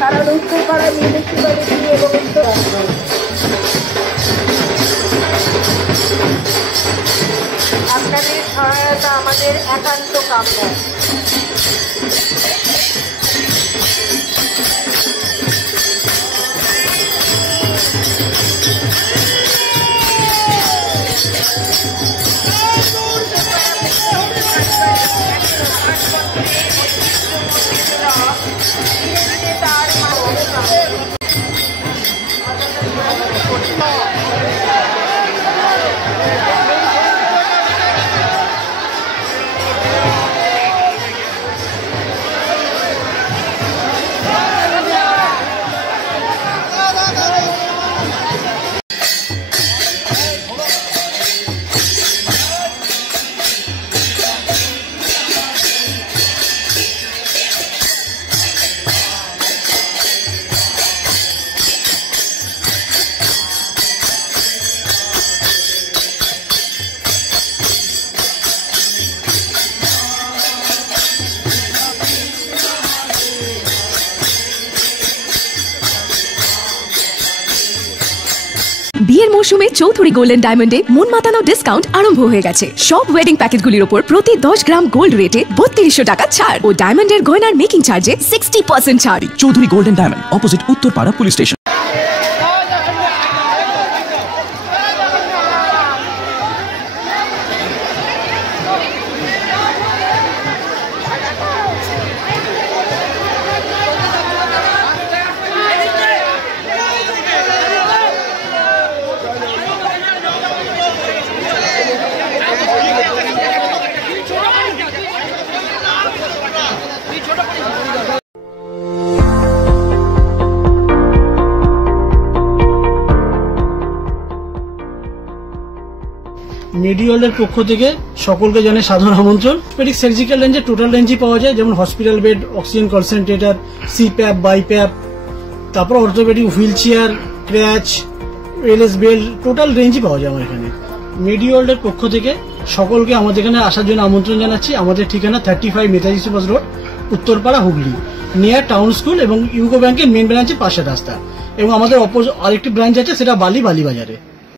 কারণ উত্তরপাড়া মিউনিসিপ্যালিটি এবং আপনাদের সহায়তা আমাদের একান্ত কাম্য। বিয়ের মৌসুমে চৌধুরী গোল্ডেন ডায়মন্ডে মন মাতানো ডিসকাউন্ট আরম্ভ হয়ে গেছে। সব ওয়েডিং প্যাকেজগুলির উপর প্রতি 10 গ্রাম গোল্ড রেটে 3200 টাকা ছাড় ও ডায়মন্ডের গয়নার মেকিং চার্জে 60% ছাড়। Chowdhury golden diamond, opposite Uttarpara police station. মেডিওয়ালের পক্ষ থেকে সকলকে জানাই সাধারণ আমন্ত্রণ। অর্থোপেডিক সার্জিক্যাল রেঞ্জে টোটাল রেঞ্জই পাওয়া যায়, যেমন hospital bed, oxygen concentrator, CPAP, BiPAP, তারপর orthopaedic wheel chair, crutch, LS belt, total রেঞ্জই পাওয়া যায় আমার এখানে। মেডিওয়ালের পক্ষ থেকে সকলকে আমাদের এখানে আসার জন্য আমন্ত্রণ জানাচ্ছি। আমাদের ঠিকানা 35 Netaji Subhash road, Uttarpara, Hooghly, near town school এবং ইউকো ব্যাংকের মেন ব্রাঞ্চের পাশের রাস্তা। এবং আমাদের আরেকটি ব্রাঞ্চ আছে, সেটা বালিবাজারে।